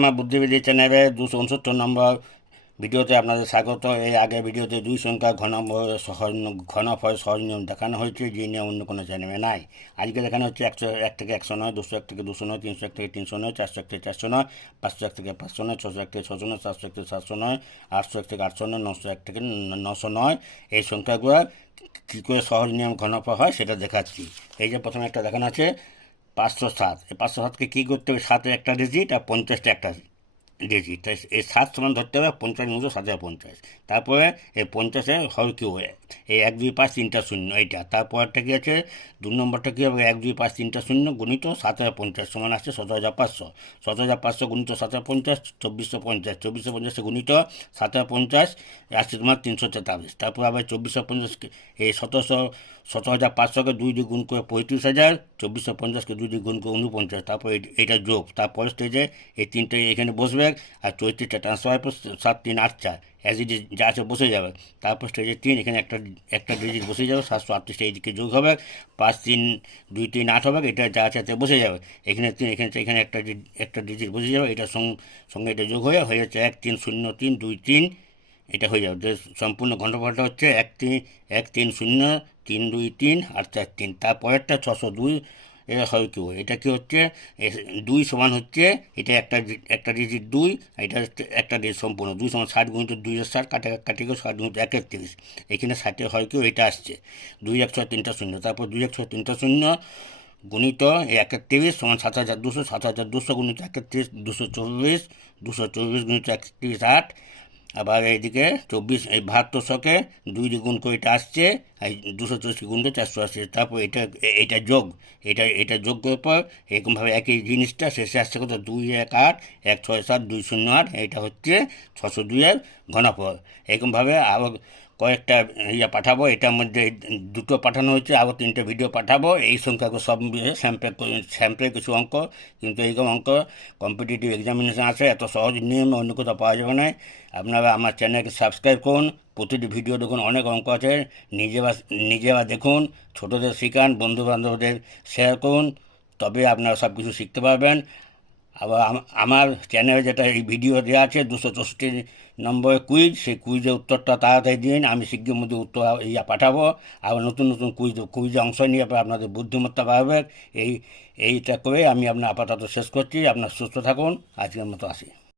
আমার বুদ্ধিবিধি চ্যানেলে 269 নম্বর ভিডিওতে আপনাদের স্বাগত। এই আগের ভিডিওতে দুই সংখ্যা ঘনফল সহজ নিয়ম দেখানো হয়েছে, যে নিয়ম অন্য কোনো চ্যানেলে নাই। আজকে দেখানো হচ্ছে 101 থেকে 109, 201 থেকে 209, 301 থেকে 309, 401 থেকে 409, 501 থেকে 509, 601 থেকে 609, 701 থেকে 709, 801 থেকে 809, 901 থেকে 909। এই সংখ্যাগুলো কী করে সহজ নিয়ম ঘনফল হয় সেটা দেখাচ্ছি। এই যে প্রথমে একটা দেখানো আছে 507। এই 507কে কী করতে হবে? 7-এর একটা ডিজিট আর 50টা একটা ডিজিট। তাই এই 7 সমান ধরতে হবে 50 × 750। তারপরে এই 50-এ হয় কি হবে? এই 1 2 5 3টা শূন্য এইটা। তারপরটা কী আছে? 2 নম্বরটা কী হবে? 1 2 5 3টা শূন্য গুণিত 750 সমান আসছে 17,500। 17,500 গুণিত 750 2450। 2450 গুণিত 750 আসছে তোমার 343। তারপর আবার 2450 এই 17,500কে 2 দিয়ে গুণ করে 35,000, 2450কে 2 দিয়ে গুণ করে 49। তারপর এটা যোগ। তারপরে স্টেজে এই তিনটে এখানে বসবে আর 34টা ট্রান্সফার 7 3 8 4 অ্যাজ ইট ইজ যা আছে বসে যাবে। তারপর স্টেজে 3 এখানে একটা ডিজিট বসে যাবে, 738টা এইদিকে যোগ হবে, 5 3 2 3 8 হবে, এটা যা আছে এতে বসে যাবে। এখানে 3 এখানে একটা ডিজিট বসে যাবে, এটার সঙ্গে এটা যোগ হয়ে যাচ্ছে 1 3 0 3 2 3। এটা হয়ে যাবে। সম্পূর্ণ ঘনফলটা হচ্ছে 1 3 0 3 2 3 আর 4 3। তারপরেরটা 602। এটা হয় কি? এটা কি হচ্ছে? 2 সমান হচ্ছে এটা একটা ডিজিট 2, এটা হচ্ছে একটা ডিজিট সম্পূর্ণ 2 সমান 60 গুণিত 2 এর 60 কাটি 60 গুণিত 1 31। এখানে 60 হয় কি? এটা আসছে 2 1 6 3টা শূন্য। তারপর 2 1 6 3টা শূন্য গুণিত 31 সমান 7,200। 7,200 গুণিত 31 224। 224 গুণিত 31 8। আবার এইদিকে 24 এই 7200কে 2 দিয়ে গুণ করে এটা আসছে, এই 240 গুণ করে 480। তারপর এটা যোগ, এটা যোগ করার পর এরকমভাবে একই জিনিসটা শেষে আসছে কত? 2 1 8 1 6 7 2 0 8। এটা হচ্ছে 602-এর ঘনফল। এরকমভাবে আরও কয়েকটা পাঠাবো। এটার মধ্যে দুটো পাঠানো হয়েছে, আরও 3টে ভিডিও পাঠাবো। এই সংখ্যাগুলো সব মিলিয়ে স্যাম্পেল কিছু অঙ্ক, কিন্তু এইরকম অঙ্ক কম্পিটিটিভ এক্সামিনেশন আছে, এত সহজ নিয়মে অন্য কোথাও পাওয়া যাবে না। আপনারা আমার চ্যানেলকে সাবস্ক্রাইব করুন, প্রতিটি ভিডিও দেখুন, অনেক অঙ্ক আছে। নিজেরা দেখুন, ছোটোদের শেখান, বন্ধুবান্ধবদের শেয়ার করুন, তবে আপনারা সব কিছু শিখতে পারবেন। আবার আমার চ্যানেলে যেটা এই ভিডিও দেওয়া আছে 264 নম্বর কুইজ, সেই কুইজের উত্তরটা তাড়াতাড়ি দিন, আমি শীঘ্রের মধ্যে উত্তর পাঠাবো। আবার নতুন নতুন কুইজে অংশ নিয়ে আপনাদের বুদ্ধিমত্তা বাড়বে। এইটা করে আমি আপনার আপাতত শেষ করছি। আপনার সুস্থ থাকুন। আজকের মতো আসি।